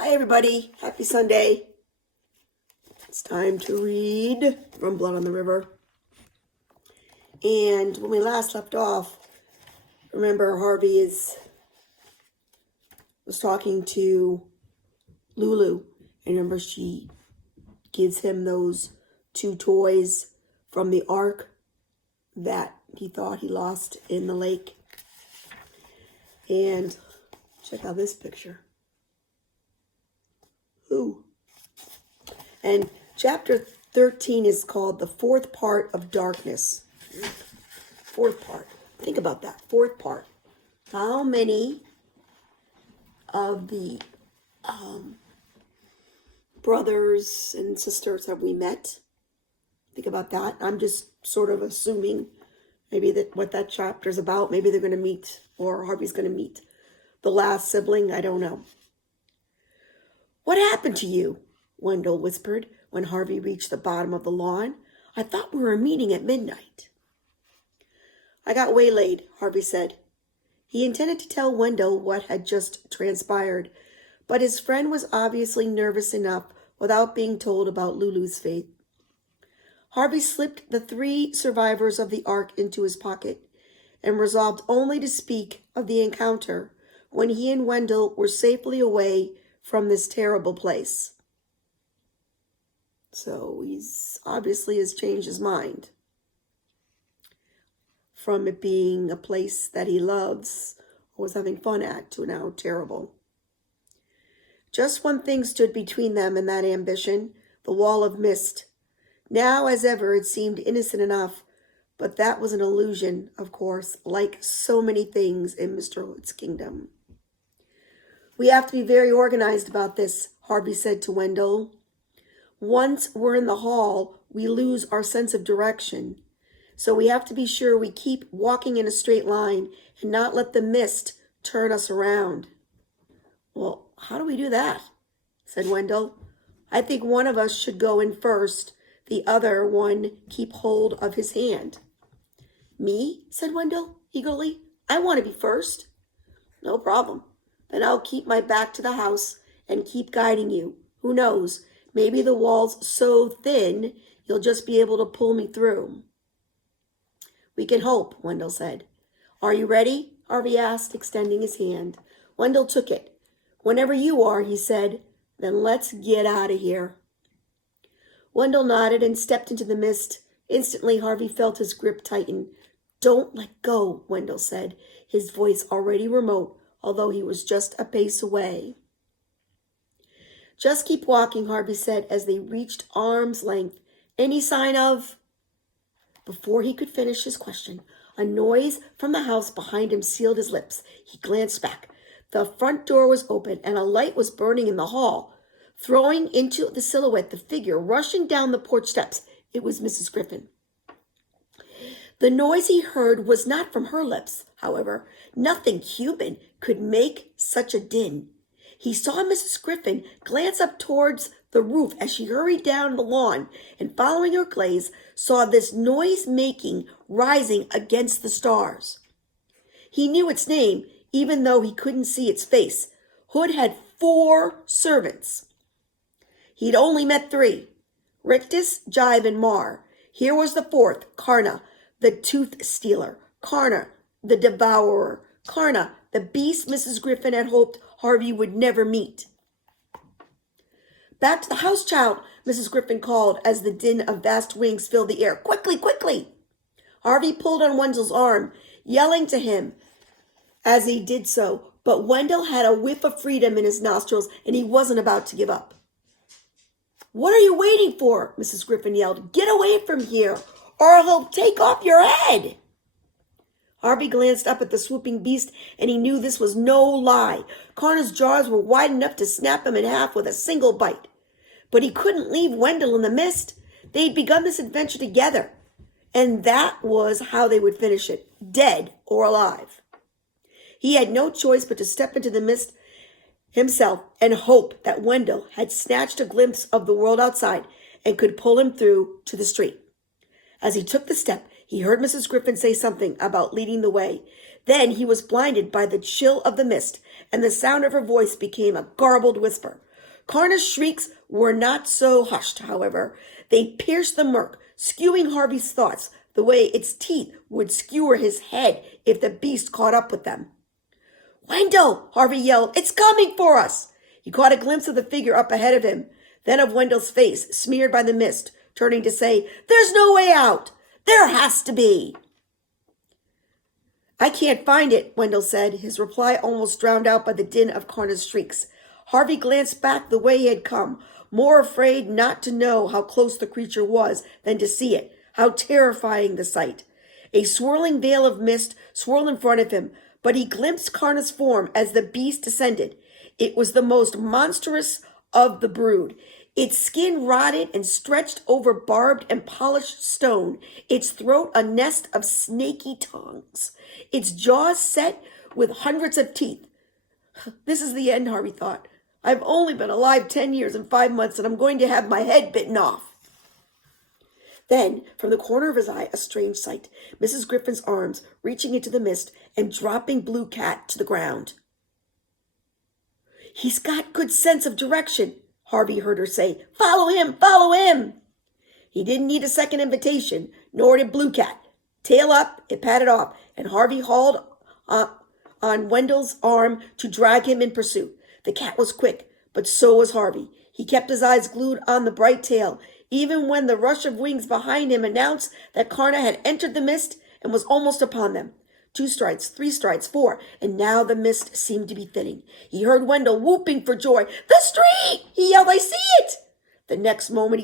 Hi everybody, happy Sunday. It's time to read from Blood on the River. And when we last left off, remember Harvey was talking to Lulu. And remember she gives him those two toys from the Ark that he thought he lost in the lake. And check out this picture. Ooh. And chapter 13 is called The Fourth Part of Darkness. Fourth part. Think about that. Fourth part. How many of the brothers and sisters have we met? Think about that. I'm just sort of assuming maybe that what that chapter is about. Maybe they're going to meet, or Harvey's going to meet the last sibling. I don't know. What happened to you? Wendell whispered when Harvey reached the bottom of the lawn. I thought we were meeting at midnight. I got waylaid, Harvey said. He intended to tell Wendell what had just transpired, but his friend was obviously nervous enough without being told about Lulu's fate. Harvey slipped the 3 survivors of the Ark into his pocket and resolved only to speak of the encounter when he and Wendell were safely away from this terrible place. So he's obviously has changed his mind from it being a place that he loves or was having fun at to now terrible. Just one thing stood between them and that ambition, the wall of mist. Now, as ever, it seemed innocent enough, but that was an illusion, of course, like so many things in Mr. Hood's kingdom. We have to be very organized about this, Harvey said to Wendell. Once we're in the hall, we lose our sense of direction. So we have to be sure we keep walking in a straight line and not let the mist turn us around. Well, how do we do that? Said Wendell. I think one of us should go in first, the other one keep hold of his hand. Me? Said Wendell eagerly. I want to be first. No problem. Then I'll keep my back to the house and keep guiding you. Who knows? Maybe the wall's so thin, you'll just be able to pull me through. We can hope, Wendell said. Are you ready? Harvey asked, extending his hand. Wendell took it. Whenever you are, he said. Then let's get out of here. Wendell nodded and stepped into the mist. Instantly, Harvey felt his grip tighten. Don't let go, Wendell said, his voice already remote, although he was just a pace away. Just keep walking, Harvey said as they reached arm's length. Any sign of... Before he could finish his question, a noise from the house behind him sealed his lips. He glanced back. The front door was open and a light was burning in the hall, throwing into the silhouette the figure rushing down the porch steps. It was Mrs. Griffin. The noise he heard was not from her lips, however. Nothing human could make such a din. He saw Mrs. Griffin glance up towards the roof as she hurried down the lawn and, following her gaze, saw this noise-making rising against the stars. He knew its name, even though he couldn't see its face. Hood had 4 servants. He'd only met 3, Rictus, Jive, and Mar. Here was the 4th, Karna, the tooth stealer. Karna, the devourer. Karna, the beast Mrs. Griffin had hoped Harvey would never meet. Back to the house, child, Mrs. Griffin called as the din of vast wings filled the air. Quickly, quickly! Harvey pulled on Wendell's arm, yelling to him as he did so, but Wendell had a whiff of freedom in his nostrils and he wasn't about to give up. What are you waiting for? Mrs. Griffin yelled. Get away from here, or he'll take off your head. Harvey glanced up at the swooping beast, and he knew this was no lie. Karna's jaws were wide enough to snap him in half with a single bite. But he couldn't leave Wendell in the mist. They'd begun this adventure together, and that was how they would finish it, dead or alive. He had no choice but to step into the mist himself and hope that Wendell had snatched a glimpse of the world outside and could pull him through to the street. As he took the step, he heard Mrs. Griffin say something about leading the way. Then he was blinded by the chill of the mist, and the sound of her voice became a garbled whisper. Karna's shrieks were not so hushed, however. They pierced the murk, skewing Harvey's thoughts the way its teeth would skewer his head if the beast caught up with them. "Wendell!" Harvey yelled. "It's coming for us!" He caught a glimpse of the figure up ahead of him, then of Wendell's face, smeared by the mist, turning to say, "There's no way out! There has to be!" "I can't find it," Wendell said, his reply almost drowned out by the din of Karna's shrieks. Harvey glanced back the way he had come, more afraid not to know how close the creature was than to see it, how terrifying the sight. A swirling veil of mist swirled in front of him, but he glimpsed Karna's form as the beast descended. It was the most monstrous of the brood. Its skin rotted and stretched over barbed and polished stone, its throat a nest of snaky tongues, its jaws set with hundreds of teeth. "This is the end," Harvey thought. "I've only been alive 10 years and 5 months, and I'm going to have my head bitten off." Then, from the corner of his eye, a strange sight. Mrs. Griffin's arms reaching into the mist and dropping Blue Cat to the ground. "He's got good sense of direction," Harvey heard her say. "Follow him! Follow him!" He didn't need a second invitation, nor did Blue Cat. Tail up, it padded off, and Harvey hauled on Wendell's arm to drag him in pursuit. The cat was quick, but so was Harvey. He kept his eyes glued on the bright tail, even when the rush of wings behind him announced that Karna had entered the mist and was almost upon them. 2 strides, 3 strides, 4, and now the mist seemed to be thinning. He heard Wendell whooping for joy. "The street!" he yelled. "I see it!" The next moment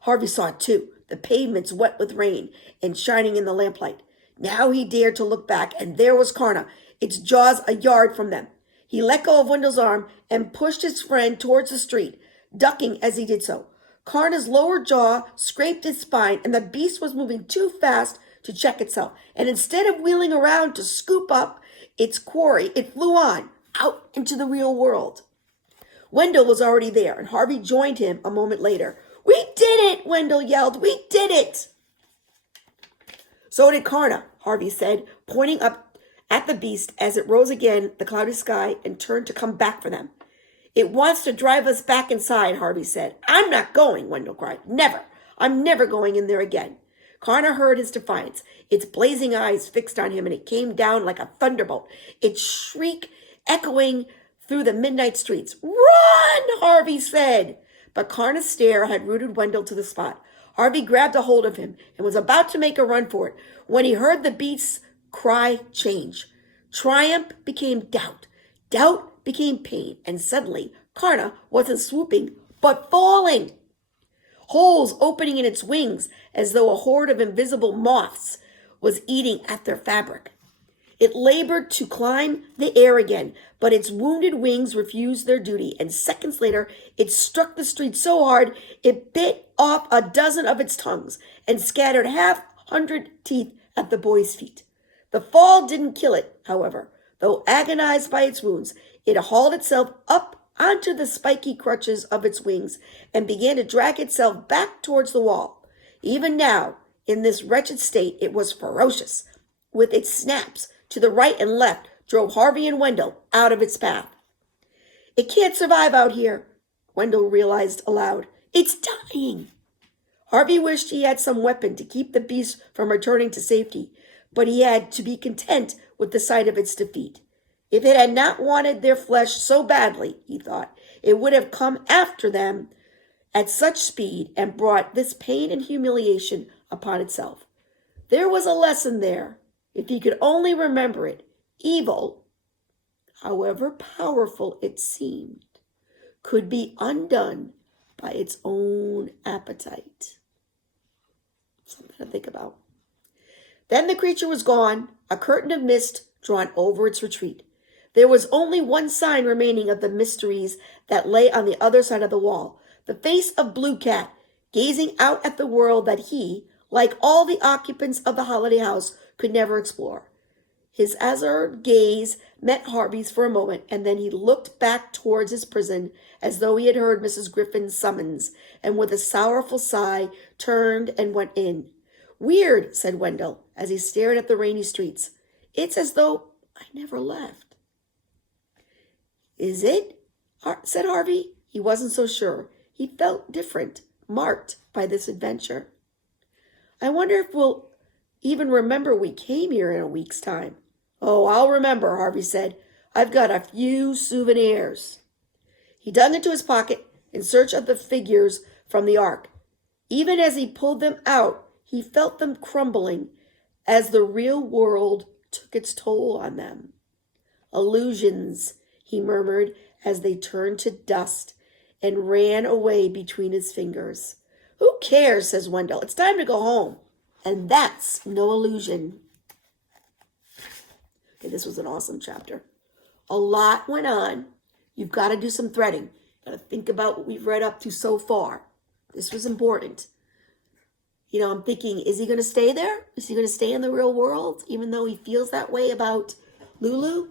Harvey saw it too, the pavements wet with rain and shining in the lamplight. Now he dared to look back, and there was Karna, its jaws a yard from them. He let go of Wendell's arm and pushed his friend towards the street, ducking as he did so. Karna's lower jaw scraped its spine, and the beast was moving too fast to check itself. And instead of wheeling around to scoop up its quarry, it flew on, out into the real world. Wendell was already there, and Harvey joined him a moment later. "We did it!" Wendell yelled. "We did it!" "So did Karna," Harvey said, pointing up at the beast as it rose again the cloudy sky and turned to come back for them. "It wants to drive us back inside," Harvey said. "I'm not going," Wendell cried. "Never. I'm never going in there again." Karna heard his defiance, its blazing eyes fixed on him, and it came down like a thunderbolt, its shriek echoing through the midnight streets. "Run!" Harvey said. But Karna's stare had rooted Wendell to the spot. Harvey grabbed a hold of him and was about to make a run for it when he heard the beast's cry change. Triumph became doubt. Doubt became pain, and suddenly Karna wasn't swooping, but falling. Holes opening in its wings as though a horde of invisible moths was eating at their fabric. It labored to climb the air again, but its wounded wings refused their duty, and seconds later it struck the street so hard it bit off a dozen of its tongues and scattered 100 teeth at the boy's feet. The fall didn't kill it, however. Though agonized by its wounds, it hauled itself up onto the spiky crutches of its wings and began to drag itself back towards the wall. Even now, in this wretched state, it was ferocious. With its snaps to the right and left, drove Harvey and Wendell out of its path. "It can't survive out here," Wendell realized aloud. "It's dying." Harvey wished he had some weapon to keep the beast from returning to safety, but he had to be content with the sight of its defeat. If it had not wanted their flesh so badly, he thought, it would have come after them at such speed and brought this pain and humiliation upon itself. There was a lesson there, if he could only remember it. Evil, however powerful it seemed, could be undone by its own appetite. Something to think about. Then the creature was gone, a curtain of mist drawn over its retreat. There was only one sign remaining of the mysteries that lay on the other side of the wall, the face of Blue Cat, gazing out at the world that he, like all the occupants of the holiday house, could never explore. His azure gaze met Harvey's for a moment, and then he looked back towards his prison as though he had heard Mrs. Griffin's summons, and with a sorrowful sigh turned and went in. "Weird," said Wendell, as he stared at the rainy streets. "It's as though I never left." "Is it?" said Harvey. He wasn't so sure. He felt different, marked by this adventure. I wonder if we'll even remember we came here in a week's time. Oh, I'll remember, Harvey said. I've got a few souvenirs. He dug into his pocket in search of the figures from the ark. Even as he pulled them out, he felt them crumbling as the real world took its toll on them. Illusions, he murmured as they turned to dust and ran away between his fingers. Who cares, says Wendell. It's time to go home. And that's no illusion. Okay, this was an awesome chapter. A lot went on. You've got to do some threading. Got to think about what we've read up to so far. This was important. You know, I'm thinking, is he going to stay there? Is he going to stay in the real world, even though he feels that way about Lulu?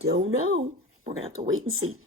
Don't know. We're going to have to wait and see.